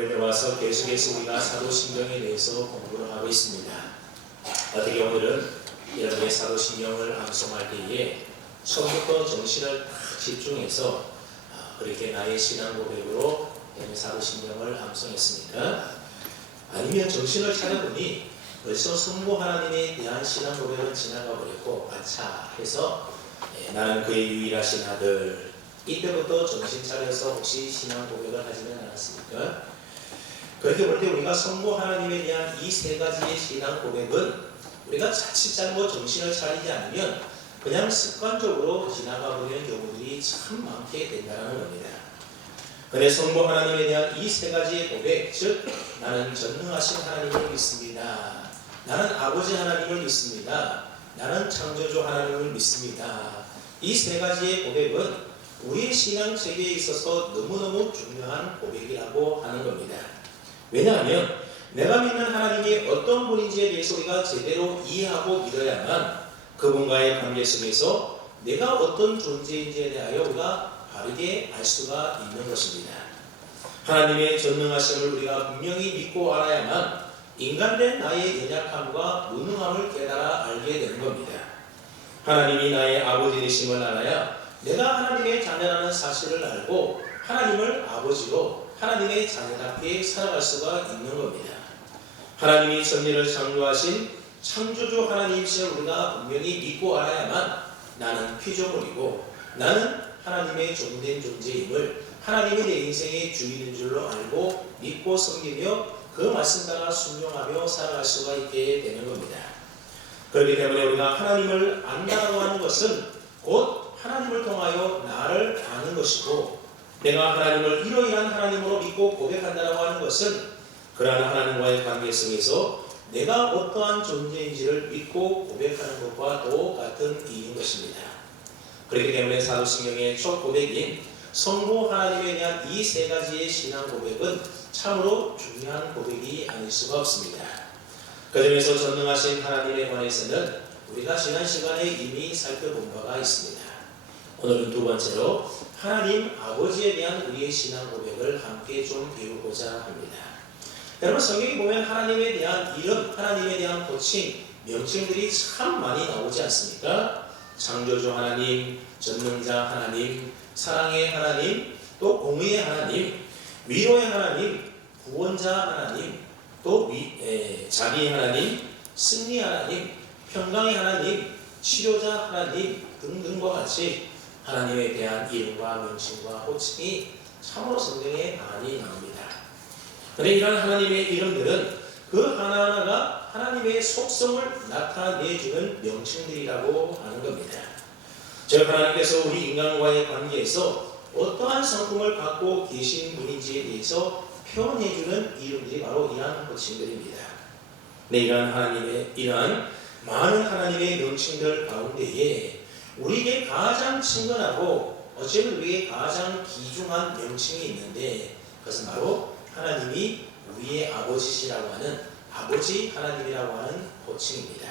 여러분에 들어와서 계속해서 우리가 사도신경에 대해서 공부를 하고 있습니다. 어떻게 오늘은 여러분의 사도신경을 암송할 때에 처음부터 정신을 집중해서 그렇게 나의 신앙 고백으로 사도신경을 암송했습니까? 아니면 정신을 차려보니 벌써 성부 하나님에 대한 신앙 고백은 지나가 버렸고 아차 해서 나는 그의 유일하신 아들, 이때부터 정신 차려서 혹시 신앙 고백을 하지는 않았습니까? 그렇게 볼 때 우리가 성부 하나님에 대한 이 세 가지의 신앙 고백은 우리가 자칫 잘못 정신을 차리지 않으면 그냥 습관적으로 지나가 버리는 경우들이 참 많게 된다는 겁니다. 그런데 성부 하나님에 대한 이 세 가지의 고백, 즉 나는 전능하신 하나님을 믿습니다. 나는 아버지 하나님을 믿습니다. 나는 창조주 하나님을 믿습니다. 이 세 가지의 고백은 우리의 신앙 체계에 있어서 너무너무 중요한 고백이라고 하는 겁니다. 왜냐하면 내가 믿는 하나님이 어떤 분인지에 대해서 우리가 제대로 이해하고 믿어야만 그분과의 관계 속에서 내가 어떤 존재인지에 대하여 우리가 바르게 알 수가 있는 것입니다. 하나님의 전능하심을 우리가 분명히 믿고 알아야만 인간된 나의 연약함과 무능함을 깨달아 알게 되는 겁니다. 하나님이 나의 아버지 되심을 알아야 내가 하나님의 자녀라는 사실을 알고 하나님을 아버지로 하나님의 자녀답게 살아갈 수가 있는 겁니다. 하나님이 천지를 창조하신 창조주 하나님이심을 우리가 분명히 믿고 알아야만 나는 피조물이고 나는 하나님의 종된 존재임을 하나님이 내 인생의 주인인 줄로 알고 믿고 섬기며 그 말씀 따라 순종하며 살아갈 수가 있게 되는 겁니다. 그렇기 때문에 우리가 하나님을 안다고 하는 것은 곧 하나님을 통하여 나를 아는 것이고 내가 하나님을 이러이러한 하나님으로 믿고 고백한다고 하는 것은 그러한 하나님과의 관계 속에서 내가 어떠한 존재인지를 믿고 고백하는 것과 똑같은 일인 것입니다. 그렇기 때문에 사도신경의 첫 고백인 성부 하나님에 대한 이 세 가지의 신앙 고백은 참으로 중요한 고백이 아닐 수가 없습니다. 그 점에서 전능하신 하나님에 관해서는 우리가 지난 시간에 이미 살펴본 바가 있습니다. 오늘은 두 번째로 하나님 아버지에 대한 우리의 신앙 고백을 함께 좀 배우고자 합니다. 여러분 성경에 보면 하나님에 대한 이름, 하나님에 대한 호칭, 명칭들이 참 많이 나오지 않습니까? 창조주 하나님, 전능자 하나님, 사랑의 하나님, 또 공의의 하나님, 위로의 하나님, 구원자 하나님, 또 자비 하나님, 승리 하나님, 평강의 하나님, 치료자 하나님 등등과 같이 하나님에 대한 이름과 명칭과 호칭이 참으로 성경에 많이 나옵니다. 그런데 이런 하나님의 이름들은 그 하나하나가 하나님의 속성을 나타내주는 명칭들이라고 하는 겁니다. 즉 하나님께서 우리 인간과의 관계에서 어떠한 성품을 갖고 계신 분인지에 대해서 표현해주는 이름들이 바로 이러한 호칭들입니다. 이러한 하나님의 이러한 많은 하나님의 명칭들 가운데에 우리에게 가장 친근하고 어쩌면 우리에게 가장 귀중한 명칭이 있는데 그것은 바로 하나님이 우리의 아버지시라고 하는 아버지 하나님이라고 하는 호칭입니다.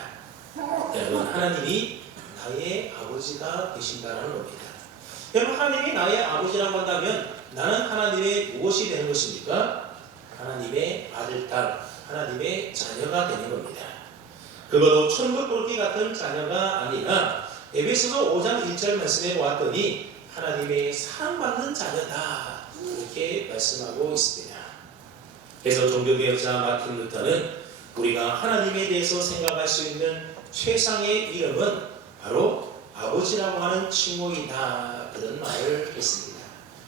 여러분 하나님이 나의 아버지가 되신다는 겁니다. 여러분 하나님이 나의 아버지라고 한다면 나는 하나님의 무엇이 되는 것입니까? 하나님의 아들, 딸, 하나님의 자녀가 되는 겁니다. 그것도 천국돌기 같은 자녀가 아니라 에베소서 5장 1절 말씀에 보았더니 하나님의 사랑받는 자녀다 이렇게 말씀하고 있습니다. 그래서 종교개혁자 마틴 루터는 우리가 하나님에 대해서 생각할 수 있는 최상의 이름은 바로 아버지라고 하는 칭호이다 그런 말을 했습니다.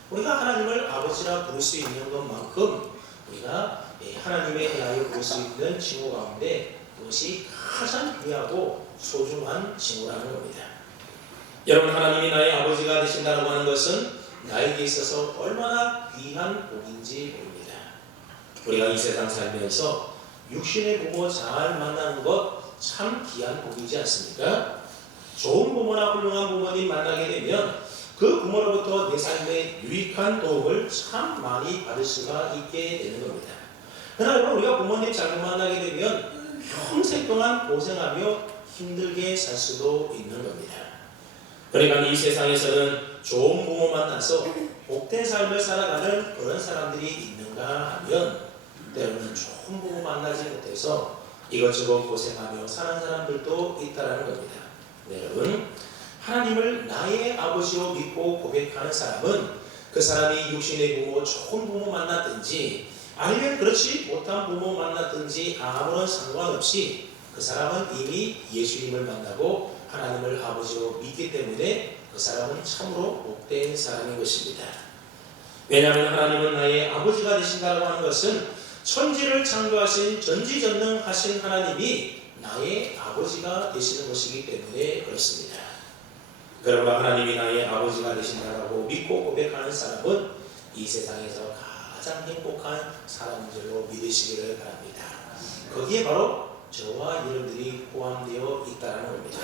우리가 하나님을 아버지라 부를 수 있는 것만큼 우리가 하나님에 대하여 부를 수 있는 칭호 가운데 그것이 가장 귀하고 소중한 칭호라는 겁니다. 여러분 하나님이 나의 아버지가 되신다고 하는 것은 나에게 있어서 얼마나 귀한 복인지 모릅니다. 우리가 이 세상 살면서 육신의 부모 잘 만나는 것 참 귀한 복이지 않습니까? 좋은 부모나 훌륭한 부모님 만나게 되면 그 부모로부터 내 삶에 유익한 도움을 참 많이 받을 수가 있게 되는 겁니다. 그러나 우리가 부모님 잘못 만나게 되면 평생 동안 고생하며 힘들게 살 수도 있는 겁니다. 그러니까 이 세상에서는 좋은 부모 만나서 복된 삶을 살아가는 그런 사람들이 있는가 하면 때로는 좋은 부모 만나지 못해서 이것저것 고생하며 사는 사람들도 있다라는 겁니다. 네, 여러분, 하나님을 나의 아버지로 믿고 고백하는 사람은 그 사람이 육신의 부모, 좋은 부모 만났든지 아니면 그렇지 못한 부모 만났든지 아무런 상관없이 그 사람은 이미 예수님을 만나고 하나님을 아버지로 믿기 때문에 그 사람은 참으로 복된 사람인 것입니다. 왜냐하면 하나님은 나의 아버지가 되신다고 하는 것은 천지를 창조하신 전지전능하신 하나님이 나의 아버지가 되시는 것이기 때문에 그렇습니다. 그러나 하나님이 나의 아버지가 되신다고 믿고 고백하는 사람은 이 세상에서 가장 행복한 사람인 줄로 믿으시기를 바랍니다. 거기에 바로 저와 여러분들이 포함되어 있다는 겁니다.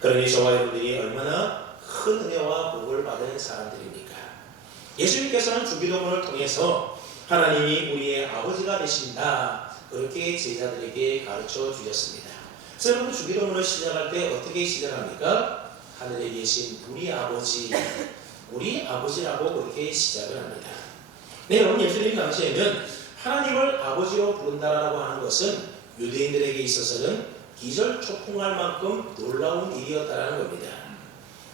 그러니 저와 여러분들이 얼마나 큰 은혜와 복을 받은 사람들입니까? 예수님께서는 주기도문을 통해서 하나님이 우리의 아버지가 되신다 그렇게 제자들에게 가르쳐 주셨습니다. 그래서 여러분 주기도문을 시작할 때 어떻게 시작합니까? 하늘에 계신 우리 아버지, 우리 아버지라고 그렇게 시작을 합니다. 네, 여러분 예수님 당시에는 하나님을 아버지로 부른다라고 하는 것은 유대인들에게 있어서는 기절초풍할 만큼 놀라운 일이었다라는 겁니다.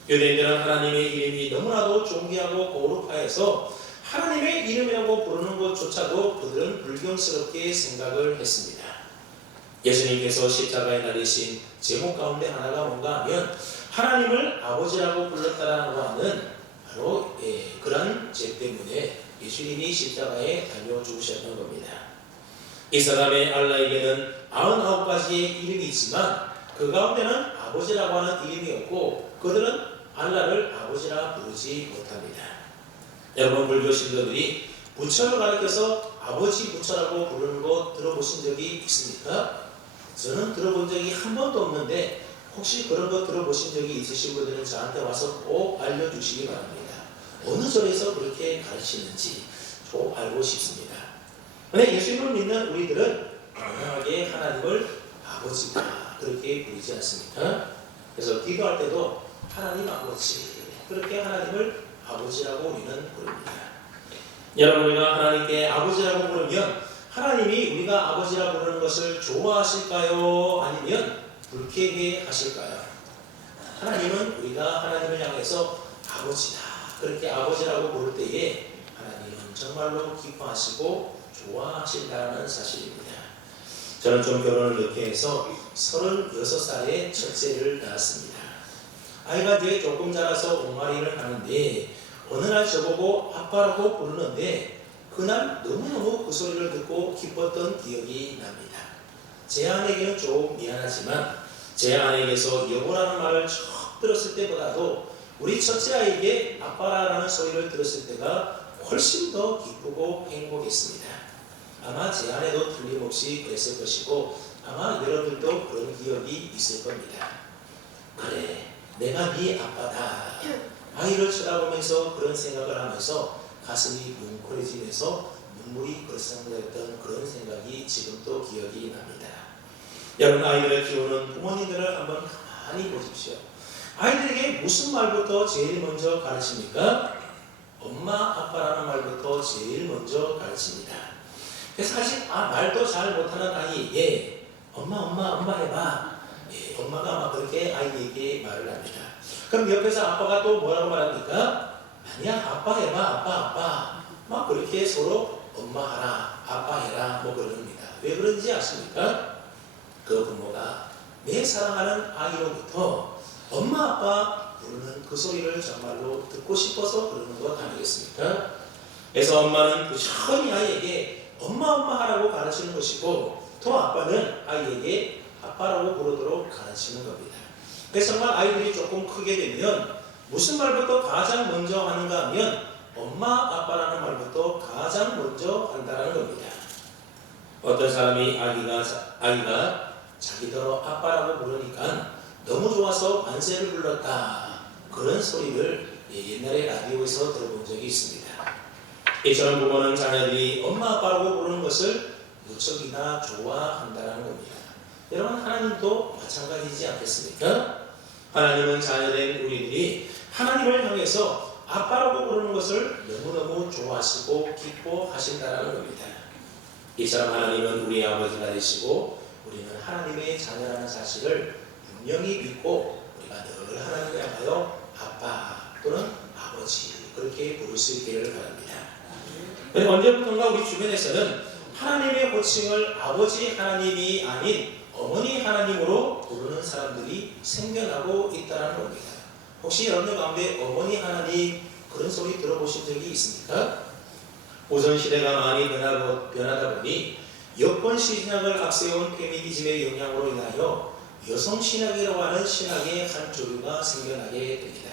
유대인들은 하나님의 이름이 너무나도 존귀하고 거룩하여서 하나님의 이름이라고 부르는 것조차도 그들은 불경스럽게 생각을 했습니다. 예수님께서 십자가에 달리신 제목 가운데 하나가 뭔가 하면 하나님을 아버지라고 불렀다라고 하는 바로 그런 죄 때문에 예수님이 십자가에 달려 죽으셨던 겁니다. 이 사람의 알라에게는 99가지의 이름이 있지만 그 가운데는 아버지라고 하는 이름이 없고 그들은 알라를 아버지라 부르지 못합니다. 여러분 불교 신도들이 부처를 가리켜서 아버지 부처라고 부르는 거 들어보신 적이 있습니까? 저는 들어본 적이 한 번도 없는데 혹시 그런 거 들어보신 적이 있으신 분들은 저한테 와서 꼭 알려주시기 바랍니다. 어느 절에서 그렇게 가르치는지 꼭 알고 싶습니다. 그런데 예수님을 믿는 우리들은 당연하게 하나님을 아버지다 그렇게 부르지 않습니까? 그래서 기도할 때도 하나님 아버지 그렇게 하나님을 아버지라고 우리는 부릅니다. 여러분 우리가 하나님께 아버지라고 부르면 하나님이 우리가 아버지라 부르는 것을 좋아하실까요? 아니면 불쾌해 하실까요? 하나님은 우리가 하나님을 향해서 아버지다 그렇게 아버지라고 부를 때에 하나님은 정말로 기뻐하시고 좋아하신다는 사실입니다. 저는 좀 결혼을 늦게 해서 36살에 첫째를 낳았습니다. 아이가 이제 조금 자라서 옹알이를 하는데 어느 날 저보고 아빠라고 부르는데 그날 너무너무 그 소리를 듣고 기뻤던 기억이 납니다. 제 아내에게는 좀 미안하지만 제 아내에게서 여보라는 말을 처음 들었을 때보다도 우리 첫째 아이에게 아빠라는 소리를 들었을 때가 훨씬 더 기쁘고 행복했습니다. 아마 제 아내도 틀림없이 그랬을 것이고 아마 여러분들도 그런 기억이 있을 겁니다. 그래, 내가 네 아빠다. 아이를 쳐다보면서 그런 생각을 하면서 가슴이 뭉클해지면서 눈물이 글썽거렸던 그런 생각이 지금도 기억이 납니다. 여러분 아이들을 키우는 부모님들을 한번 가만히 보십시오. 아이들에게 무슨 말부터 제일 먼저 가르칩니까? 엄마, 아빠라는 말부터 제일 먼저 가르칩니다. 그래서 사실 말도 잘 못하는 아이에게 엄마 해봐. 엄마가 아마 그렇게 아이에게 말을 합니다. 그럼 옆에서 아빠가 또 뭐라고 말합니까? 아니야 아빠 해봐 아빠 막 그렇게 서로 엄마 하라 아빠 해라 뭐 그럽니다. 왜 그런지 아십니까? 그 부모가 내 사랑하는 아이로부터 엄마 아빠 부르는 그 소리를 정말로 듣고 싶어서 그러는 것 아니겠습니까? 그래서 엄마는 부지런히 아이에게 엄마 하라고 가르치는 것이고 또 아빠는 아이에게 아빠라고 부르도록 가르치는 겁니다. 그래서 정말 아이들이 조금 크게 되면 무슨 말부터 가장 먼저 하는가 하면 엄마 아빠라는 말부터 가장 먼저 한다는 겁니다. 어떤 사람이 아이가 자기도 아빠라고 부르니까 너무 좋아서 만세를 불렀다 그런 소리를 옛날에 라디오에서 들어본 적이 있습니다. 이처럼 부모는 자녀들이 엄마 아빠라고 부르는 것을 무척이나 좋아한다는 겁니다. 여러분 하나님도 마찬가지지 않겠습니까? 하나님은 자녀된 우리들이 하나님을 향해서 아빠라고 부르는 것을 너무너무 좋아하시고 기뻐하신다는 겁니다. 이처럼 하나님은 우리의 아버지가 되시고 우리는 하나님의 자녀라는 사실을 분명히 믿고 우리가 늘 하나님을 향하여 아빠 또는 아버지 그렇게 부를 수 있기를 바랍니다. 언제부턴가 우리 주변에서는 하나님의 호칭을 아버지 하나님이 아닌 어머니 하나님으로 부르는 사람들이 생겨나고 있다는 겁니다. 혹시 여러분들 가운데 어머니 하나님 그런 소리 들어보신 적이 있습니까? 우선 시대가 많이 변하다 보니 여권 신학을 앞세운 페미니즘의 영향으로 인하여 여성 신학이라고 하는 신학의 한 조류가 생겨나게 됩니다.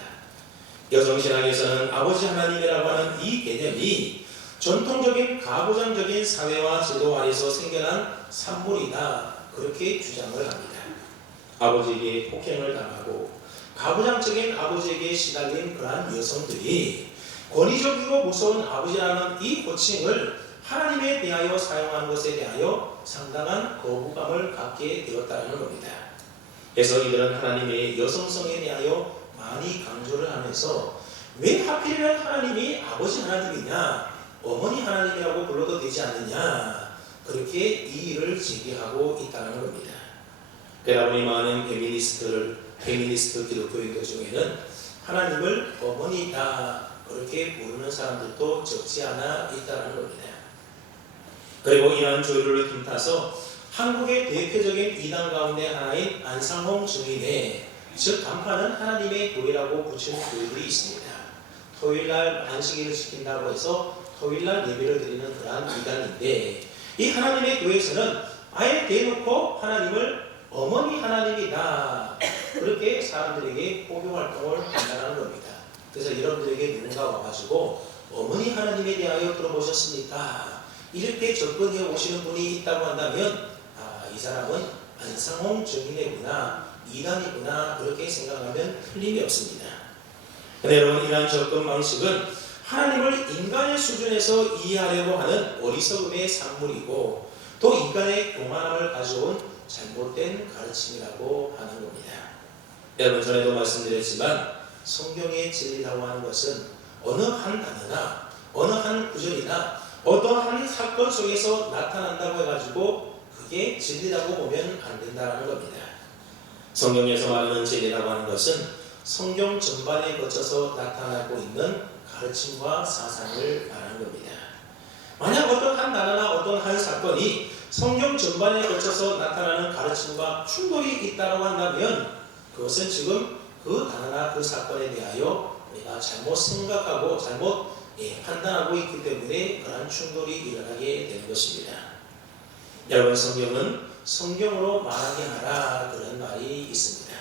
여성 신학에서는 아버지 하나님이라고 하는 이 개념이 전통적인 가부장적인 사회와 제도 아래서 생겨난 산물이다 그렇게 주장을 합니다. 아버지에게 폭행을 당하고 가부장적인 아버지에게 시달린 그러한 여성들이 권위적이고 무서운 아버지라는 이 호칭을 하나님에 대하여 사용하는 것에 대하여 상당한 거부감을 갖게 되었다는 겁니다. 그래서 이들은 하나님의 여성성에 대하여 많이 강조를 하면서 왜 하필이면 하나님이 아버지 하나님이냐 어머니 하나님이라고 불러도 되지 않느냐 그렇게 이의를 제기하고 있다는 겁니다. 그러다 보니 많은 페미니스트 기독교인들 중에는 하나님을 어머니다 그렇게 부르는 사람들도 적지 않아 있다는 겁니다. 그리고 이러한 조류를 틈타서 한국의 대표적인 이단 가운데 하나인 안상홍 증인의 즉 간판은 하나님의 교회라고 붙인 교회들이 있습니다. 토요일날 안식일을 지킨다고 해서 토요일날 예배를 드리는 그러한 이단인데 이 하나님의 교회에서는 아예 대놓고 하나님을 어머니 하나님이다 그렇게 사람들에게 포교 활동을 한다는 겁니다. 그래서 여러분들에게 누군가 와가지고 어머니 하나님에 대하여 들어보셨습니까? 이렇게 접근해 오시는 분이 있다고 한다면 이 사람은 안상홍 증인이구나 이단이구나 그렇게 생각하면 틀림이 없습니다. 그런데 여러분 이러한 접근 방식은 하나님을 인간의 수준에서 이해하려고 하는 어리석음의 산물이고 또 인간의 교만함을 가져온 잘못된 가르침이라고 하는 겁니다. 여러분 전에도 말씀드렸지만 성경의 진리라고 하는 것은 어느 한 단어나 어느 한 구절이나 어떠한 사건 속에서 나타난다고 해가지고 그게 진리라고 보면 안 된다는 겁니다. 성경에서 말하는 진리라고 하는 것은 성경 전반에 거쳐서 나타나고 있는 가르침과 사상을 말하는 겁니다. 만약 어떤 한 단어나 어떤 한 사건이 성경 전반에 거쳐서 나타나는 가르침과 충돌이 있다고 한다면 그것은 지금 그 단어나 그 사건에 대하여 우리가 잘못 생각하고 잘못 판단하고 있기 때문에 그러한 충돌이 일어나게 되는 것입니다. 여러분 성경은 성경으로 말하게 하라 그런 말이 있습니다.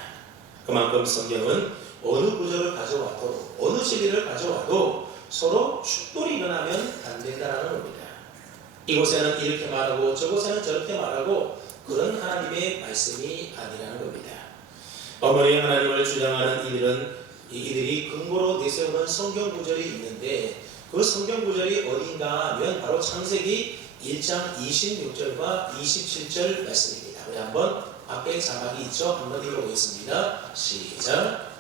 그만큼 성경은 어느 구절을 가져와도 어느 진리를 가져와도 서로 충돌이 일어나면 안 된다는 겁니다. 이곳에는 이렇게 말하고 저곳에는 저렇게 말하고 그런 하나님의 말씀이 아니라는 겁니다. 어머니 하나님을 주장하는 이들이 근거로 내세우는 성경 구절이 있는데 그 성경 구절이 어딘가 하면 바로 창세기 1장 26절과 27절 말씀입니다. 우리 한번 앞에 자막이 있죠? 한번 읽어보겠습니다. 시작.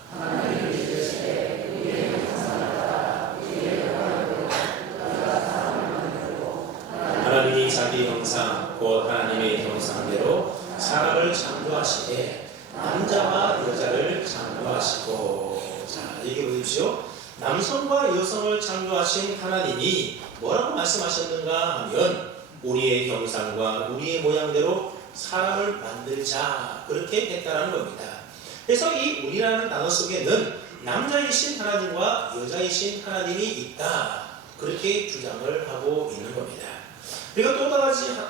하나님이 자기 형상 곧 하나님의 형상대로 사람을 창조하시되 남자와 여자를 창조하시고 자 얘기해 보십시오. 남성과 여성을 창조하신 하나님이 뭐라고 말씀하셨는가 하면 우리의 형상과 우리의 모양대로 사람을 만들자 그렇게 했다는 겁니다. 그래서 이 우리라는 단어 속에는 남자이신 하나님과 여자이신 하나님이 있다 그렇게 주장을 하고 있는 겁니다. 그리고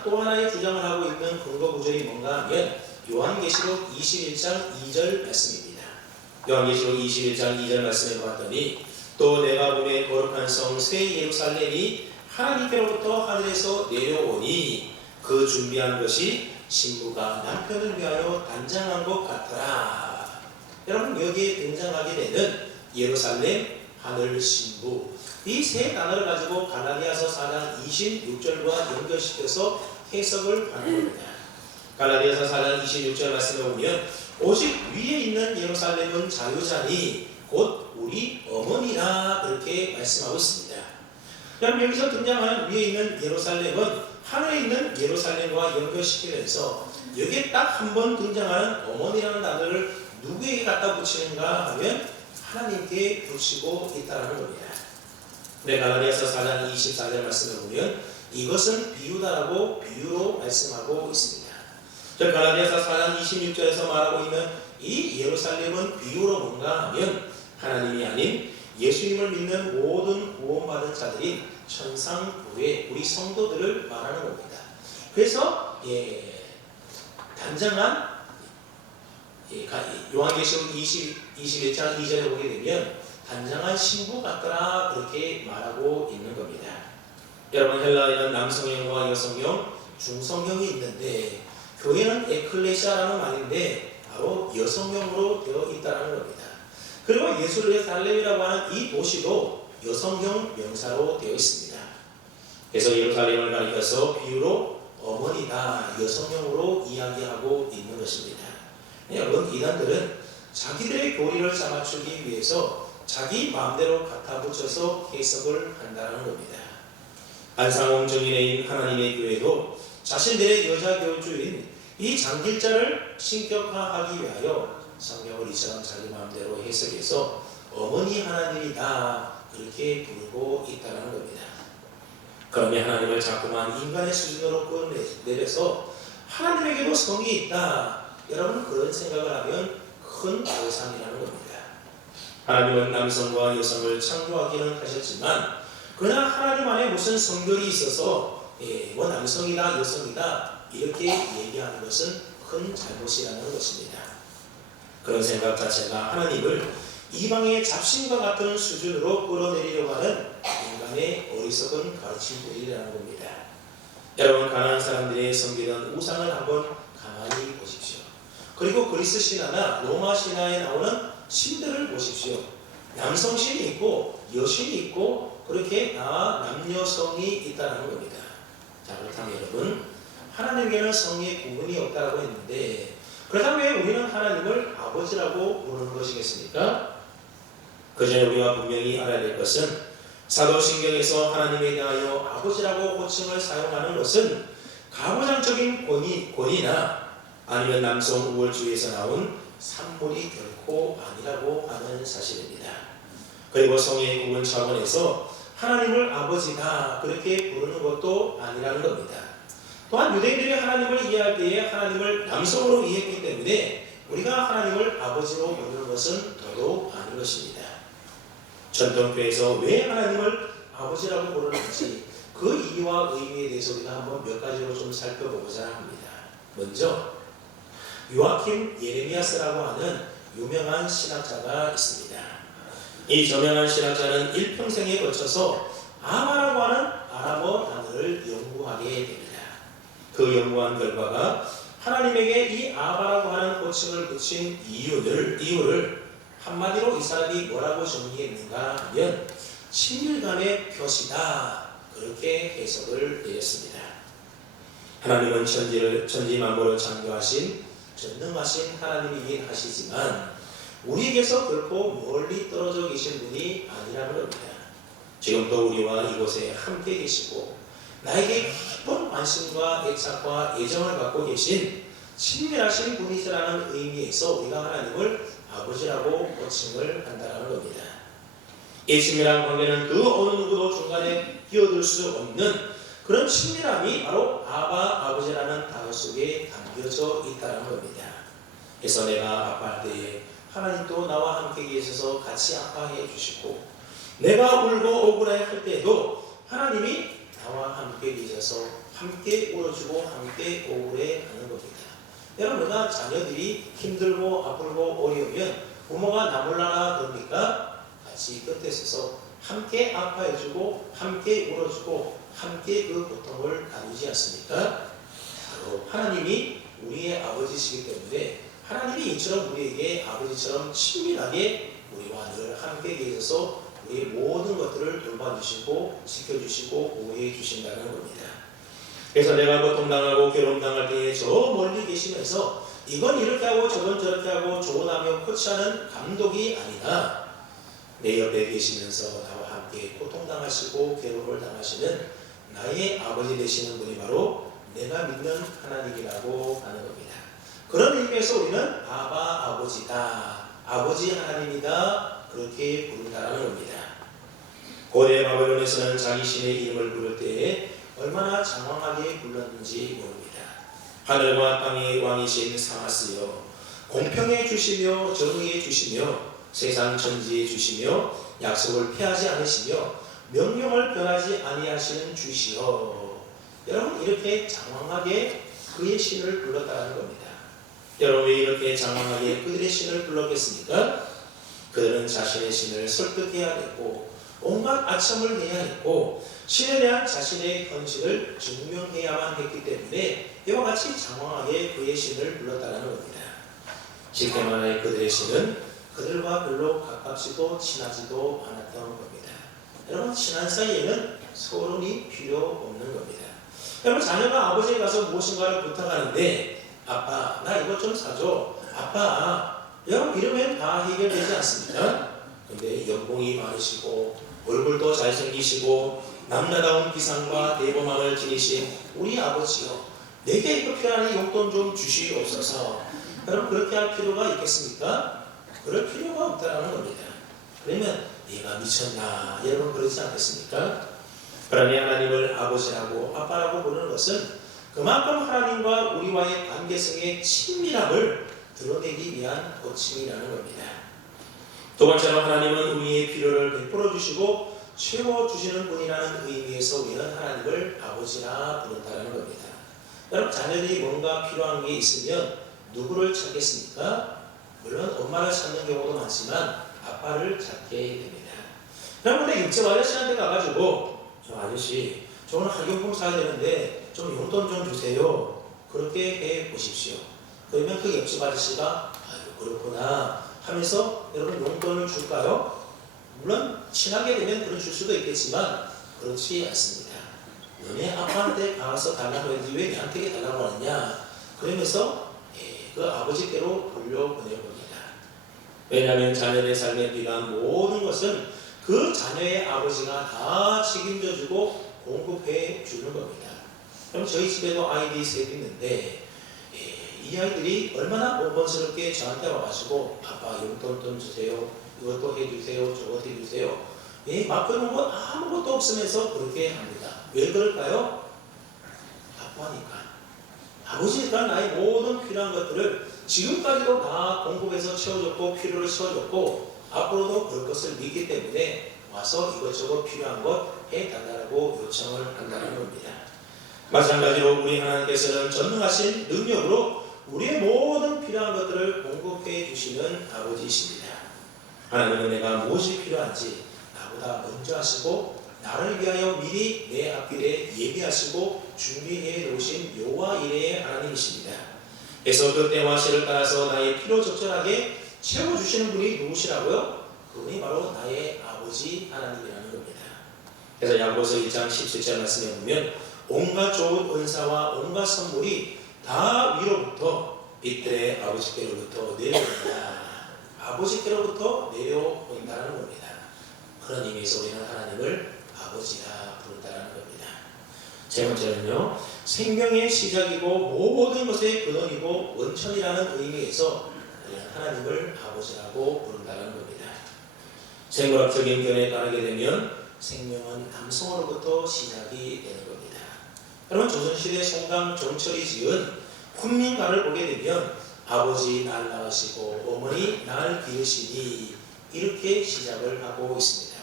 또 하나의 주장을 하고 있는 근거 구절이 뭔가 하면 요한계시록 21장 2절 말씀입니다. 요한계시록 21장 2절 말씀에 보았더니 또 내가 보매 거룩한 성 새 예루살렘이 하나님께로부터 하늘에서 내려오니 그 준비한 것이 신부가 남편을 위하여 단장한 것 같더라. 여러분 여기에 등장하게 되는 예루살렘, 하늘, 신부 이 세 단어를 가지고 갈라디아서 4장 26절과 연결시켜서 해석을 하는 겁니다. 갈라디아서 4장 26절 말씀에 보면 오직 위에 있는 예루살렘은 자유자니 곧 우리 어머니라 그렇게 말씀하고 있습니다. 그럼 여기서 등장하는 위에 있는 예루살렘은 하늘에 있는 예루살렘과 연결시키면서 여기에 딱 한 번 등장하는 어머니라는 단어를 누구에게 갖다 붙이는가 하면 하나님께 붙이고 있다는 겁니다. 갈라디아서 4장 24절 말씀을 보면 이것은 비유다라고 비유로 말씀하고 있습니다. 갈라디아서 4장 26절에서 말하고 있는 이 예루살렘은 비유로 뭔가 하면 하나님이 아닌 예수님을 믿는 모든 구원받은 자들인 천상부의 우리 성도들을 말하는 겁니다. 그래서 단장한 요한계시록 21장 2절에 보게 되면 단장한 신부 같더라 그렇게 말하고 있는 겁니다. 여러분 헬라어에는 남성형과 여성형, 중성형이 있는데 교회는 에클레시아라는 말인데 바로 여성형으로 되어 있다는 겁니다. 그리고 예루살렘이라고 하는 이 도시도 여성형 명사로 되어 있습니다. 그래서 예루살렘을 가리켜서 비유로 어머니다 여성형으로 이야기하고 있는 것입니다. 여러분 이단들은 자기들의 교리를 잡아주기 위해서 자기 마음대로 갖다 붙여서 해석을 한다는 겁니다. 안상홍 정인회인 하나님의 교회도 자신들의 여자 교주인 이 장길자를 신격화하기 위하여 성경을 이처럼 자기 마음대로 해석해서 어머니 하나님이다 그렇게 부르고 있다는 겁니다. 그러면 하나님을 자꾸만 인간의 수준으로 끌어내려서 하나님에게도 성이 있다. 여러분 그런 생각을 하면 큰 오산이라는 겁니다. 하나님은 남성과 여성을 창조하기는 하셨지만 그러나 하나님 안에 무슨 성별이 있어서 뭐 남성이다 여성이다 이렇게 얘기하는 것은 큰 잘못이라는 것입니다. 그런 생각 자체가 하나님을 이방의 잡신과 같은 수준으로 끌어내리려고 하는 인간의 어리석은 가르침뿐이라는 겁니다. 여러분 가나안 사람들의 섬기던 우상을 한번 가만히 보십시오. 그리고 그리스 신화나 로마 신화에 나오는 신들을 보십시오. 남성신이 있고 여신이 있고 그렇게 남녀성이 있다는 겁니다. 자 그렇다면 여러분 하나님께는 성의 구분이 없다고 했는데 그렇다면 왜 우리는 하나님을 아버지라고 부르는 것이겠습니까? 그 전에 우리가 분명히 알아야 될 것은 사도신경에서 하나님에 대하여 아버지라고 호칭을 사용하는 것은 가부장적인 권위나 아니면 남성 우월주의에서 나온 산물이 결코 아니라고 하는 사실입니다. 그리고 성의 구분 차원에서 하나님을 아버지다 그렇게 부르는 것도 아니라는 겁니다. 또한 유대인들이 하나님을 이해할 때에 하나님을 남성으로 이해했기 때문에 우리가 하나님을 아버지로 부르는 것은 더더욱 아닌 것입니다. 전통교회에서 왜 하나님을 아버지라고 부르는지 그 이유와 의미에 대해서 우리가 한번 몇 가지로 좀 살펴보고자 합니다. 먼저 요아킴 예레미야스라고 하는 유명한 신학자가 있습니다. 이 저명한 신학자는 일평생에 걸쳐서 아바라고 하는 아람어 단어를 연구하게 됩니다. 그 연구한 결과가 하나님에게 이 아바라고 하는 호칭을 붙인 이유를 한마디로 이 사람이 뭐라고 정리했는가 하면 친밀감의 표시다 그렇게 해석을 내렸습니다. 하나님은 천지만물을 창조하신 전능하신 하나님이긴 하시지만 우리에게서 결코 멀리 떨어져 계신 분이 아니라는 겁니다. 지금도 우리와 이곳에 함께 계시고 나에게 깊은 관심과 애착과 애정을 갖고 계신 친밀하신 분이시라는 의미에서 우리가 하나님을 아버지라고 호칭을 한다는 겁니다. 이 친밀한 관계는 그 어느 누구도 중간에 끼어들 수 없는 그런 친밀함이 바로 아바 아버지라는 단어 속에 담겨져 있다는 겁니다. 그래서 내가 아파할 때에 하나님도 나와 함께 계셔서 같이 아파해 주시고 내가 울고 억울해 할 때에도 하나님이 나와 함께 계셔서 함께 울어주고 함께 억울해 하는 겁니다. 여러분과 자녀들이 힘들고 아프고 어려우면 부모가 나 몰라라 그럽니까? 같이 곁에 서서 함께 아파해주고 함께 울어주고 함께 그 고통을 나누지 않습니까? 바로 하나님이 우리의 아버지시기 때문에 하나님이 이처럼 우리에게 아버지처럼 친밀하게 우리와 늘 함께 계셔서 우리의 모든 것들을 돌봐주시고 지켜주시고 보호해 주신다는 겁니다. 그래서 내가 고통당하고 괴로움당할 때에 저 멀리 계시면서 이건 이렇게 하고 저건 저렇게 하고 조언하며 코치하는 감독이 아니라 내 옆에 계시면서 나와 함께 고통당하시고 괴로움을 당하시는 나의 아버지 되시는 분이 바로 내가 믿는 하나님이라고 하는 겁니다. 그런 의미에서 우리는 아바 아버지다, 아버지 하나님이다, 그렇게 부른다는 겁니다. 고대 바벨론에서는 자기 신의 이름을 부를 때에 얼마나 장황하게 불렀는지 모릅니다. 하늘과 땅의 왕이신 사하스여, 공평해 주시며 정의해 주시며 세상 천지해 주시며 약속을 피하지 않으시며 명령을 변하지 아니하시는 주시여. 여러분, 이렇게 장황하게 그의 신을 불렀다는 겁니다. 여러분, 왜 이렇게 장황하게 그들의 신을 불렀겠습니까? 그들은 자신의 신을 설득해야 했고 온갖 아첨을 해야 했고 신에 대한 자신의 헌신을 증명해야만 했기 때문에 이와 같이 장황하게 그의 신을 불렀다는 겁니다. 쉽게 말해 그들의 신은 그들과 별로 가깝지도 친하지도 않았던 겁니다. 여러분, 친한 사이에는 소론이 필요 없는 겁니다. 여러분, 자녀가 아버지에 가서 무엇인가를 부탁하는데 아빠, 나 이것 좀 사줘. 아빠, 여러분, 이러면 다 해결되지 않습니까? 근데 연봉이 많으시고 얼굴도 잘생기시고 남자다운 기상과 대범함을 지니신 우리 아버지요, 내게 이거 필요한 용돈 좀 주시옵소서. 여러분, 그렇게 할 필요가 있겠습니까? 그럴 필요가 없다는 겁니다. 그러면 네가 미쳤나? 여러분, 그러지 않겠습니까? 그러니 하나님을 아버지라고 아빠라고 부르는 것은 그만큼 하나님과 우리와의 관계성의 친밀함을 드러내기 위한 호칭이라는 겁니다. 두 번째로 하나님은 우리의 필요를 베풀어 주시고 채워주시는 분이라는 의미에서 우리는 하나님을 아버지라 부른다는 겁니다. 여러분, 자녀들이 뭔가 필요한 게 있으면 누구를 찾겠습니까? 물론 엄마를 찾는 경우도 많지만 아빠를 찾게 됩니다. 여러분, 근데 육체 아저씨한테 가가지고 저 아저씨, 저 오늘 학용품 사야 되는데 좀 용돈 좀 주세요. 그렇게 해 보십시오. 그러면 그 옆집 아저씨가 아유 그렇구나 하면서 여러분 용돈을 줄까요? 물론 친하게 되면 그런 줄 수도 있겠지만 그렇지 않습니다. 너네 아빠한테 가서 달라고 했지 왜 나한테 달라고 하느냐? 그러면서 그 아버지께로 돌려보내봅니다. 왜냐하면 자녀의 삶에 필요한 모든 것은 그 자녀의 아버지가 다 책임져주고 공급해 주는 겁니다. 그럼 저희 집에도 아이들이 셋 있는데 이 아이들이 얼마나 번번스럽게 저한테 와가지고 아빠 용돈 좀 주세요, 이것도 해주세요, 저것도 해주세요. 맡겨놓은 건 아무것도 없으면서 그렇게 합니다. 왜 그럴까요? 아빠니까. 아버지니까 나의 모든 필요한 것들을 지금까지도 다 공급해서 채워줬고 필요를 채워줬고 앞으로도 그럴 것을 믿기 때문에 와서 이것저것 필요한 것 해달라고 요청을 한다는 겁니다. 마찬가지로 우리 하나님께서는 전능하신 능력으로 우리의 모든 필요한 것들을 공급해 주시는 아버지이십니다. 하나님은 내가 무엇이 필요한지 나보다 먼저 하시고 나를 위하여 미리 내 앞길에 예비하시고 준비해 놓으신 여호와 이레의 하나님이십니다. 그래서 그 때와 시를 따라서 나의 필요 적절하게 채워주시는 분이 누구시라고요? 그분이 바로 나의 아버지 하나님이라는 겁니다. 그래서 야고보서 1장 17절 말씀에 보면 온갖 좋은 은사와 온갖 선물이 다 위로부터 빛들의 아버지께로부터 내려온다. 아버지께로부터 내려온다는 겁니다. 그런 의미에서 우리는 하나님을 아버지라 부른다는 겁니다. 세 번째는요, 생명의 시작이고 모든 것의 근원이고 원천이라는 의미에서 우리는 하나님을 아버지라고 부른다는 겁니다. 생물학적인 견해에 따르게 되면 생명은 남성으로부터 시작이 되는 겁니다. 여러분, 조선시대 송강 정철이 지은 훈민가를 보게 되면 아버지 날 낳으시고 어머니 날 기르시니 이렇게 시작을 하고 있습니다.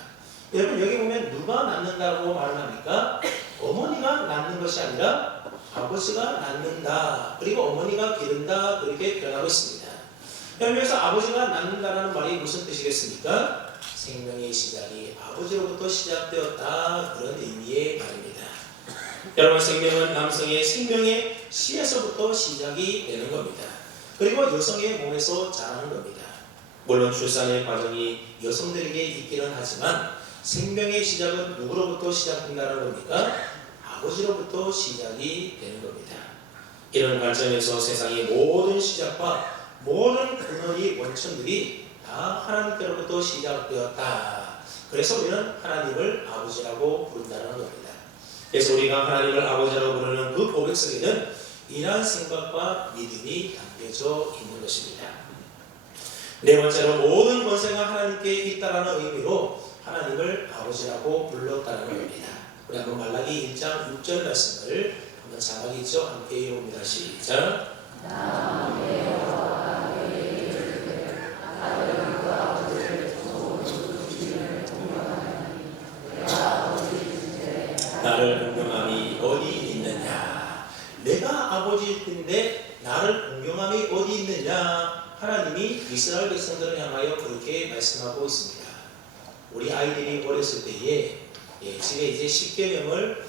여러분, 여기 보면 누가 낳는다고 말을 합니까? 어머니가 낳는 것이 아니라 아버지가 낳는다, 그리고 어머니가 기른다, 그렇게 표현하고 있습니다. 그래서 아버지가 낳는다는 말이 무슨 뜻이겠습니까? 생명의 시작이 아버지로부터 시작되었다, 그런 의미의 말입니다. 여러분, 생명은 남성의 생명의 씨에서부터 시작이 되는 겁니다. 그리고 여성의 몸에서 자라는 겁니다. 물론 출산의 과정이 여성들에게 있기는 하지만 생명의 시작은 누구로부터 시작된다는 겁니까? 아버지로부터 시작이 되는 겁니다. 이런 관점에서 세상의 모든 시작과 모든 근원이 원천들이 다 하나님께로부터 시작되었다. 그래서 우리는 하나님을 아버지라고 부른다는 겁니다. 그래서 우리가 하나님을 아버지라고 부르는 그 고백 속에는 이러한 생각과 믿음이 담겨져 있는 것입니다. 네 번째로 모든 권세가 하나님께 있다라는 의미로 하나님을 아버지라고 불렀다는 겁니다. 우리 한번 말라기 1장 6절 말씀을 한번 자막이 있죠? 함께 읽어봅니다. 시작. 나를 공경함이 어디 있느냐? 내가 아버지일 텐데 나를 공경함이 어디 있느냐? 하나님이 이스라엘 백성들을 향하여 그렇게 말씀하고 있습니다. 우리 아이들이 어렸을 때에 집에 이제 십계명을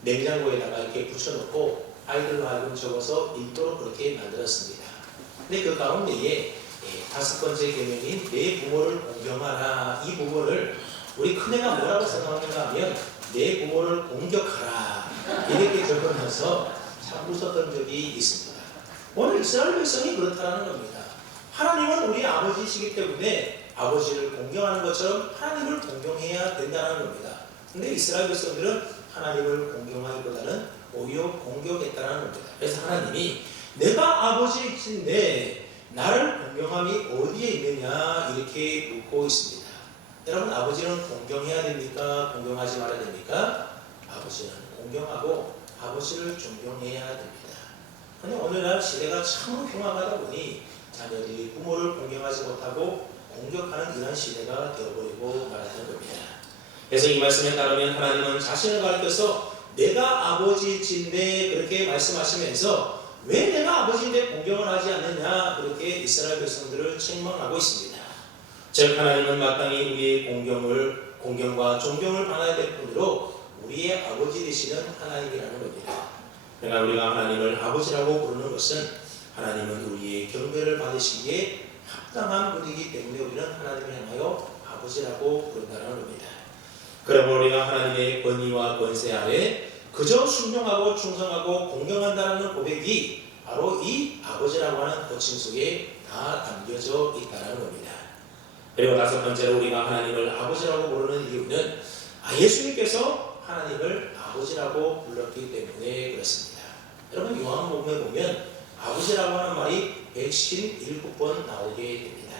냉장고에다가 이렇게 붙여놓고 아이들로 하여금 적어서 읽도록 그렇게 만들었습니다. 근데 그 가운데에 5번째 계명인 내 부모를 공경하라, 이 부분을 우리 큰애가 뭐라고 생각하는가 하면 내 부모를 공격하라 이렇게 적어놔서 참 웃었던 적이 있습니다. 오늘 이스라엘 백성이 그렇다는 겁니다. 하나님은 우리 아버지이시기 때문에 아버지를 공경하는 것처럼 하나님을 공경해야 된다는 겁니다. 근데 이스라엘 백성들은 하나님을 공경하기보다는 오히려 공격했다는 겁니다. 그래서 하나님이 내가 아버지이신데 나를 공경함이 어디에 있느냐 이렇게 묻고 있습니다. 여러분, 아버지는 공경해야 됩니까? 공경하지 말아야 됩니까? 아버지는 공경하고 아버지를 존경해야 됩니다. 그런데 오늘날 시대가 참 흉악하다 보니 자녀들이 부모를 공경하지 못하고 공격하는 이런 시대가 되어버리고 말았던 겁니다. 그래서 이 말씀에 따르면 하나님은 자신을 가리켜서 내가 아버지인데 그렇게 말씀하시면서 왜 내가 아버지인데 공경을 하지 않느냐 그렇게 이스라엘 백성들을 책망하고 있습니다. 즉 하나님은 마땅히 우리의 공경과 존경을 받아야 될 뿐더러 우리의 아버지 되시는 하나님이라는 겁니다. 그러니까 우리가 하나님을 아버지라고 부르는 것은 하나님은 우리의 경배를 받으시기에 합당한 분이기 때문에 우리는 하나님을 향하여 아버지라고 부른다는 겁니다. 그러므로 우리가 하나님의 권위와 권세 아래 그저 순종하고 충성하고 공경한다는 고백이 바로 이 아버지라고 하는 호칭 속에 다 담겨져 있다는 겁니다. 그리고 5번째로 우리가 하나님을 아버지라고 부르는 이유는 예수님께서 하나님을 아버지라고 불렀기 때문에 그렇습니다. 여러분, 요한복음에 보면 아버지라고 하는 말이 117번 나오게 됩니다.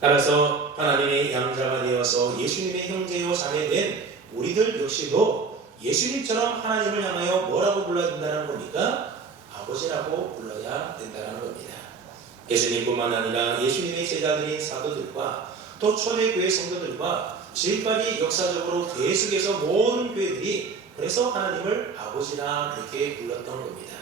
따라서 하나님의 양자가 되어서 예수님의 형제요 자매된 우리들 역시도 예수님처럼 하나님을 향하여 뭐라고 불러야 된다는 겁니까? 아버지라고 불러야 된다는 겁니다. 예수님뿐만 아니라 예수님의 제자들인 사도들과 또 초대교회 성도들과 지금까지 역사적으로 계속해서 모든 교회들이 그래서 하나님을 아버지라 그렇게 불렀던 겁니다.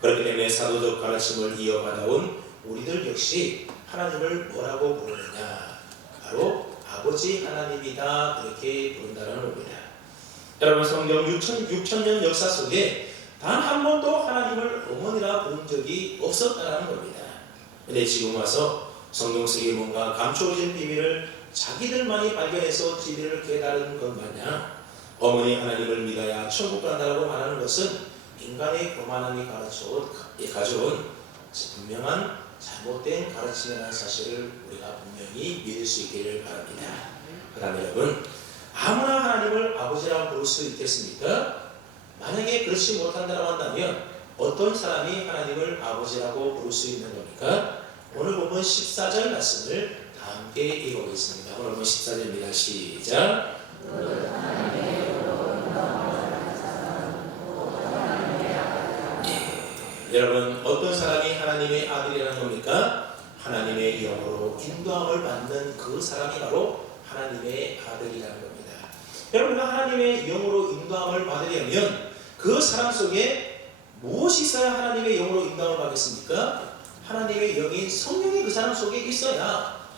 그렇기 때문에 사도적 가르침을 이어받아온 우리들 역시 하나님을 뭐라고 부르느냐? 바로 아버지 하나님이다 그렇게 부른다는 겁니다. 여러분, 성경 6,000년 역사 속에 단 한 번도 하나님을 어머니라 부른 적이 없었다는 겁니다. 근데 지금 와서 성경 속에 뭔가 감추어진 비밀을 자기들만이 발견해서 진리를 깨달은 것 마냥 어머니 하나님을 믿어야 천국 간다고 말하는 것은 인간의 교만함이 가져온 분명한 잘못된 가르침이라는 사실을 우리가 분명히 믿을 수 있기를 바랍니다. 그다음에 여러분, 아무나 하나님을 아버지라고 부를 수 있겠습니까? 만약에 그렇지 못한다고 한다면 어떤 사람이 하나님을 아버지라고 부를 수 있는 겁니까? 오늘 보면 14절 말씀을 다 함께 읽어보겠습니다. 오늘 보면 14절입니다. 시작. 여러분, 어떤 사람이 하나님의 아들이라는 겁니까? 하나님의 영으로 인도함을 받는 그 사람이 바로 하나님의 아들이라는 겁니다. 여러분, 하나님의 영으로 인도함을 받으려면 그 사람 속에 무엇이 있어야 하나님의 영으로 인도함을 받겠습니까? 하나님의 영인 성령이 그 사람 속에 있어야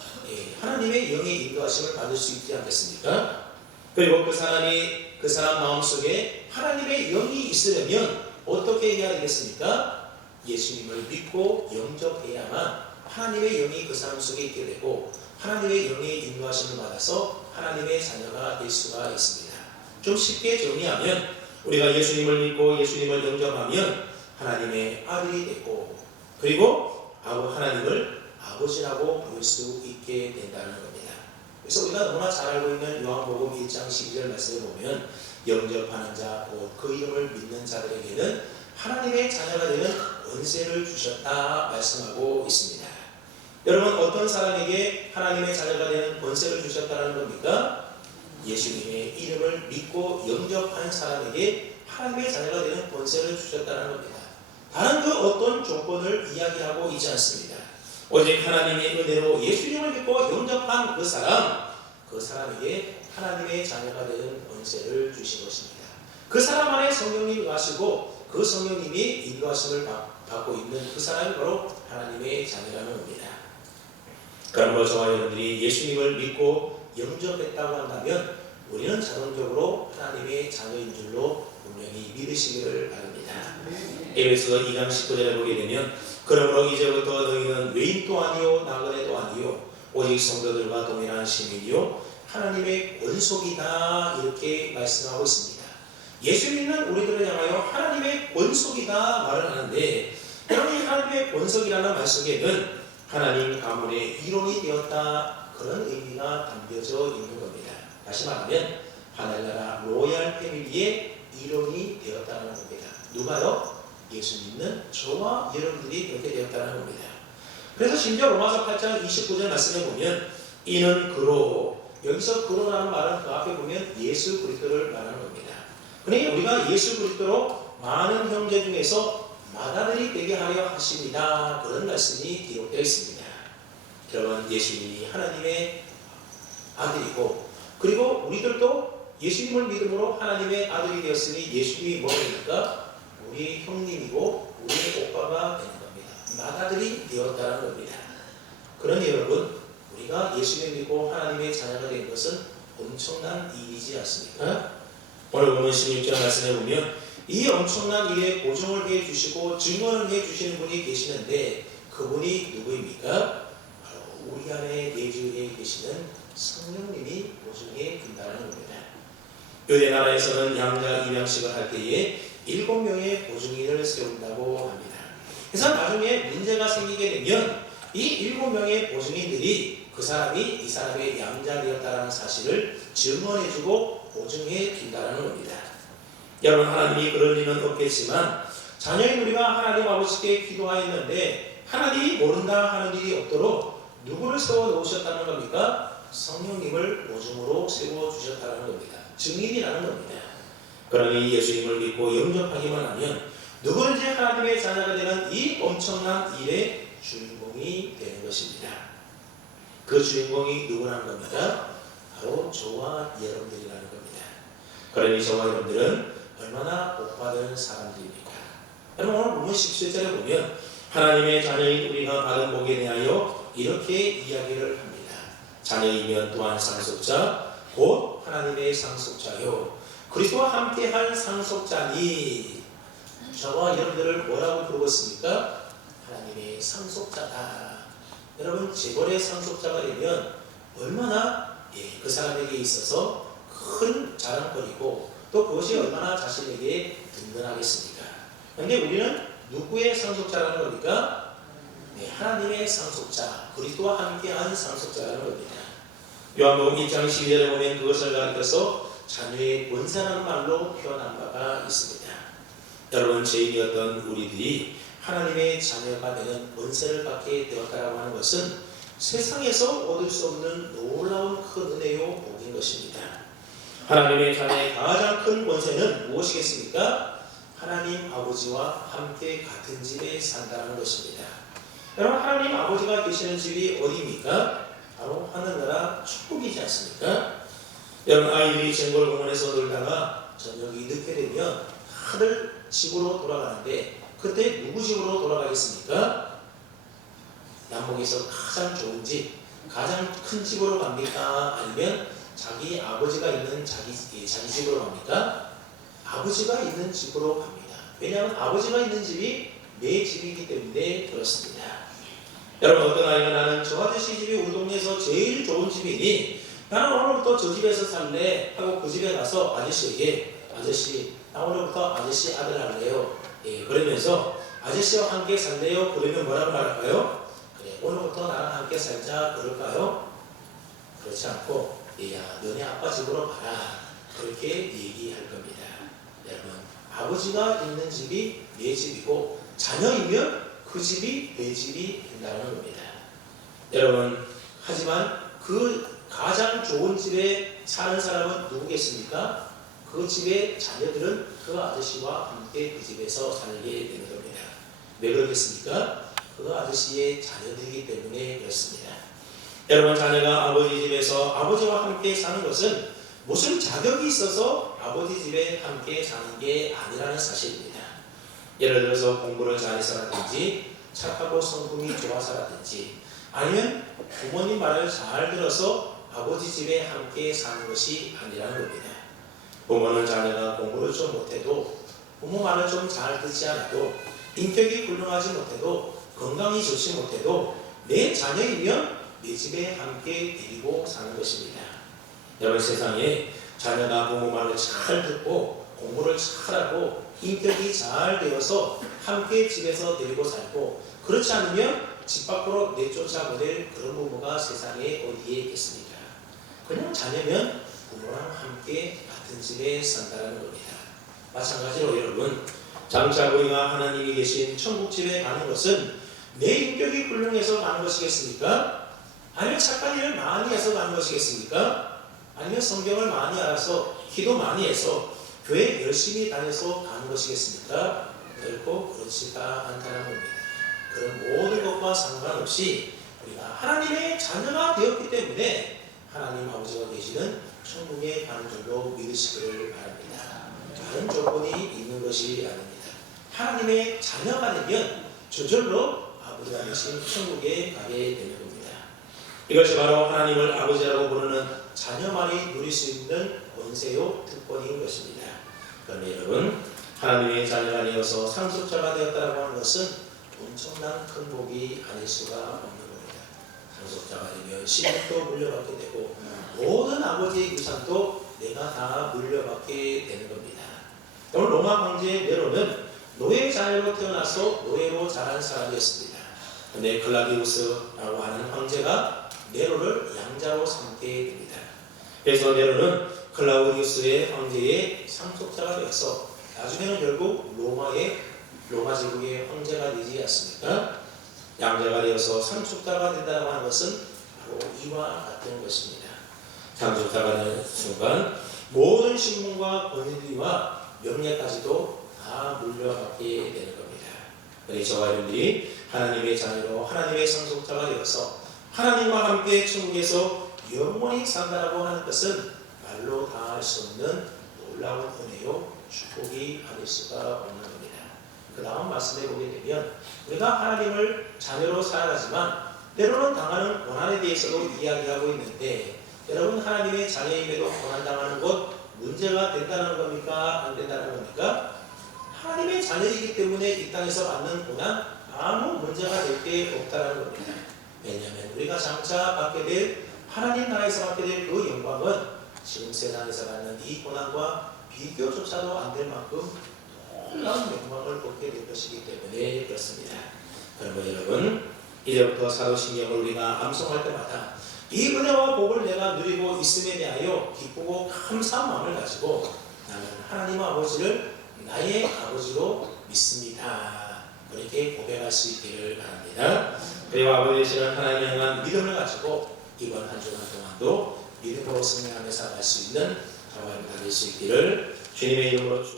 하나님의 영의 인도하심을 받을 수 있지 않겠습니까? 그리고 그 사람 마음속에 하나님의 영이 있으려면 어떻게 해야 되겠습니까? 예수님을 믿고 영접해야만 하나님의 영이 그 사람 속에 있게 되고 하나님의 영의 인도하심을 받아서 하나님의 자녀가 될 수가 있습니다. 좀 쉽게 정리하면 우리가 예수님을 믿고 예수님을 영접하면 하나님의 아들이 되고 그리고 하나님을 아버지라고 부를 수 있게 된다는 겁니다. 그래서 우리가 너무나 잘 알고 있는 요한복음 1장 12절 말씀을 보면 영접하는 자, 곧 그 이름을 믿는 자들에게는 하나님의 자녀가 되는 권세를 주셨다 말씀하고 있습니다. 여러분, 어떤 사람에게 하나님의 자녀가 되는 권세를 주셨다는 겁니까? 예수님의 이름을 믿고 영접한 사람에게 하나님의 자녀가 되는 권세를 주셨다는 겁니다. 다른 그 어떤 조건을 이야기하고 있지 않습니다. 오직 하나님의 은혜로 예수님을 믿고 영접한 그 사람에게 하나님의 자녀가 되는 권세를 주신 것입니다. 그 사람 안에 성령님이 가시고 그 성령님이 인도하심을 받고 있는 그 사람이 바로 하나님의 자녀라는 겁니다. 그러므로 저와 여러분들이 예수님을 믿고 영접했다고 한다면 우리는 자동적으로 하나님의 자녀인 줄로 분명히 믿으시기를 바랍니다. 에베소 2장 19절에 보게 되면 그러므로 이제부터 너희는 외인도 아니요 나그네도 아니요 오직 성도들과 동일한 시민이요 하나님의 권속이다 이렇게 말씀하고 있습니다. 예수 믿는 우리들을 향하여 하나님의 권속이다 말을 하는데 여러분, 이 하나님의 권속이라는 말 속에는 하나님 가문의 일원이 되었다 그런 의미가 담겨져 있는 겁니다. 다시 말하면 하늘나라 로얄 패밀리의 일원이 되었다는 겁니다. 누가요? 예수 믿는 저와 여러분들이 그렇게 되었다는 겁니다. 그래서 심지어 로마서 8장 29절 말씀에 보면 이는 그로, 여기서 그로라는 말은 그 앞에 보면 예수 그리스도를 말하는 겁니다. 그러니 우리가 예수 그리스도로 많은 형제 중에서 맏아들이 되게 하려 하십니다. 그런 말씀이 기록되어 있습니다. 여러분, 예수님이 하나님의 아들이고 그리고 우리들도 예수님을 믿음으로 하나님의 아들이 되었으니 예수님이 뭐입니까? 우리 형님이고 우리 오빠가 되는 겁니다. 맏아들이 되었다는 겁니다. 그러니 여러분, 우리가 예수님을 믿고 하나님의 자녀가 된 것은 엄청난 일이지 않습니까? 오늘 보면 16절 말씀에 보면 이 엄청난 일에 보증을 해주시고 증언을 해주시는 분이 계시는데 그분이 누구입니까? 바로 우리 안에 내주에 계시는 성령님이 보증해 준다는 겁니다. 유대 나라에서는 양자 입양식을 할 때에 7명의 보증인을 세운다고 합니다. 그래서 나중에 문제가 생기게 되면 이 7명의 보증인들이 그 사람이 이 사람의 양자되었다는 사실을 증언해주고 보증해 준다는 겁니다. 여러분, 하나님이 그럴 리는 없겠지만 자녀인 우리가 하나님 아버지께 기도하였는데 하나님이 모른다 하는 일이 없도록 누구를 세워놓으셨다는 겁니까? 성령님을 보증으로 세워주셨다는 겁니다. 증인이라는 겁니다. 그러니 예수님을 믿고 영접하기만 하면 누구든지 하나님의 자녀가 되는 이 엄청난 일의 주인공이 되는 것입니다. 그 주인공이 누구라는 겁니까? 바로 저와 여러분들이라는 겁니다. 그러니 저와 여러분들은 얼마나 복받은 사람들입니까? 여러분, 오늘 본문 17절에 보면 하나님의 자녀인 우리가 받은 복에 대하여 이렇게 이야기를 합니다. 자녀이면 또한 상속자 곧 하나님의 상속자요 그리스도와 함께한 상속자니. 저와 여러분들을 뭐라고 부르고 있습니까? 하나님의 상속자다. 여러분, 재벌의 상속자가 되면 얼마나 그 사람에게 있어서 큰 자랑거리고 또 그것이 얼마나 자신에게 든든하겠습니까? 그런데 우리는 누구의 상속자라는 겁니까? 하나님의 상속자, 그리스도와 함께한 상속자라는 겁니다. 요한복음 1장 12절에 보면 그것을 가리켜서 자녀의 권세라는 말로 표현한 바가 있습니다. 여러분, 죄인이었던 우리들이 하나님의 자녀가 되는 권세를 받게 되었다고 하는 것은 세상에서 얻을 수 없는 놀라운 큰 은혜요 복인 것입니다. 하나님의 자녀의 가장 큰 권세는 무엇이겠습니까? 하나님 아버지와 함께 같은 집에 산다는 것입니다. 여러분, 하나님 아버지가 계시는 집이 어디입니까? 바로 하늘나라 천국이지 않습니까? 여러분, 아이들이 쟁골공원에서 놀다가 저녁이 늦게 되면 다들 집으로 돌아가는데 그때 누구 집으로 돌아가겠습니까? 남북에서 가장 좋은 집, 가장 큰 집으로 갑니까? 아니면 자기 아버지가 있는 자기 집으로 갑니까? 아버지가 있는 집으로 갑니다. 왜냐하면 아버지가 있는 집이 내 집이기 때문에 그렇습니다. 여러분, 어떤 아이가 나는 저 아저씨 집이 우리 동네에서 제일 좋은 집이니 나는 오늘부터 저 집에서 살래 하고 그 집에 가서 아저씨에게 아저씨, 나 오늘부터 아저씨 아들 할래요. 그러면서 아저씨와 함께 살래요? 그러면 뭐라고 말할까요? 그래, 오늘부터 나랑 함께 살자 그럴까요? 그렇지 않고 얘야 너네 아빠 집으로 가라 그렇게 얘기할 겁니다. 여러분 아버지가 있는 집이 내 집이고 자녀이면 그 집이 내 집이 된다는 겁니다. 여러분 하지만 그 가장 좋은 집에 사는 사람은 누구겠습니까? 그 집의 자녀들은 그 아저씨와 함께 그 집에서 살게 되는 겁니다. 왜 그러겠습니까? 그 아저씨의 자녀들이기 때문에 그렇습니다. 여러분 자녀가 아버지 집에서 아버지와 함께 사는 것은 무슨 자격이 있어서 아버지 집에 함께 사는 게 아니라는 사실입니다. 예를 들어서 공부를 잘해서라든지 착하고 성품이 좋아서라든지 아니면 부모님 말을 잘 들어서 아버지 집에 함께 사는 것이 아니라는 겁니다. 부모는 자녀가 공부를 좀 못해도 부모 말을 좀 잘 듣지 않아도 인격이 훌륭하지 못해도 건강이 좋지 못해도 내 자녀이면 내 집에 함께 데리고 사는 것입니다. 여러분 세상에 자녀가 부모 말을 잘 듣고 공부를 잘하고 인격이 잘 되어서 함께 집에서 데리고 살고 그렇지 않으면 집 밖으로 내쫓아보낼 그런 부모가 세상에 어디에 있겠습니까? 그냥 자녀면 부모랑 함께 같은 집에 산다는 겁니다. 마찬가지로 여러분 장차 우리가 하나님이 계신 천국집에 가는 것은 내 인격이 훌륭해서 가는 것이겠습니까? 아니면 착한 일을 많이 해서 가는 것이겠습니까? 아니면 성경을 많이 알아서 기도 많이 해서 교회 열심히 다녀서 가는 것이겠습니까? 결코 그렇지가 않다는 겁니다. 그런 모든 것과 상관없이 우리가 하나님의 자녀가 되었기 때문에 하나님 아버지가 계시는 천국에 가는 줄로 믿으시기를 바랍니다. 다른 조건이 있는 것이 아닙니다. 하나님의 자녀가 되면 저절로 아버지가 계신 천국에 가게 되는 겁니다. 이것이 바로 하나님을 아버지라고 부르는 자녀만이 누릴 수 있는 권세요 특권인 것입니다. 그런데 여러분 하나님의 자녀가 되어서 상속자가 되었다고 하는 것은 엄청난 큰 복이 아닐 수가 없는 겁니다. 상속자가 되면 시집도 물려받게 되고 모든 아버지의 유산도 내가 다 물려받게 되는 겁니다. 오늘 로마 황제 네로는 노예 자녀로 태어나서 노예로 자란 사람이었습니다. 그런데 클라디우스라고 하는 황제가 네로를 양자로 삼게 됩니다. 그래서 네로는 클라우디우스의 황제의 상속자가 되어서 나중에는 결국 로마 제국의 황제가 되지 않습니까? 양자가 되어서 상속자가 된다고 하는 것은 바로 이와 같은 것입니다. 상속자가 되는 순간 모든 신분과 권위와 명예까지도 다 물려받게 되는 겁니다. 그러니 저와 여러분들이 하나님의 자녀로 하나님의 상속자가 되어서 하나님과 함께 천국에서 영원히 산다라고 하는 것은 말로 다 할 수 없는 놀라운 은혜요 축복이 아닐 수가 없는 겁니다. 그 다음 말씀에 보게 되면 우리가 하나님을 자녀로 살아가지만 때로는 당하는 고난에 대해서도 이야기하고 있는데 여러분 하나님의 자녀임에도 고난당하는 것 문제가 된다는 겁니까? 안 된다는 겁니까? 하나님의 자녀이기 때문에 이 땅에서 받는 고난 아무 문제가 될 게 없다는 겁니다. 왜냐하면 우리가 장차 받게 될 하나님 나라에서 받게 될 그 영광은 지금 세상에서 받는 이 고난과 비교조차도 안 될 만큼 놀라운 영광을 얻게 될 것이기 때문에 그렇습니다. 그러므로 여러분 이제부터 사도신경을 우리가 암송할 때마다 이 은혜와 복을 내가 누리고 있음에 대하여 기쁘고 감사한 마음을 가지고 나는 하나님 아버지를 나의 아버지로 믿습니다. 그렇게 고백할 수 있기를 바랍니다. 그리고 아버지 되시는 하나님을 향한 믿음을 가지고 이번 한 주간 동안도 믿음으로 승리하며 살아갈 수 있는 저와 여러분 될 수 있기를 주님의 이름으로 축원합니다.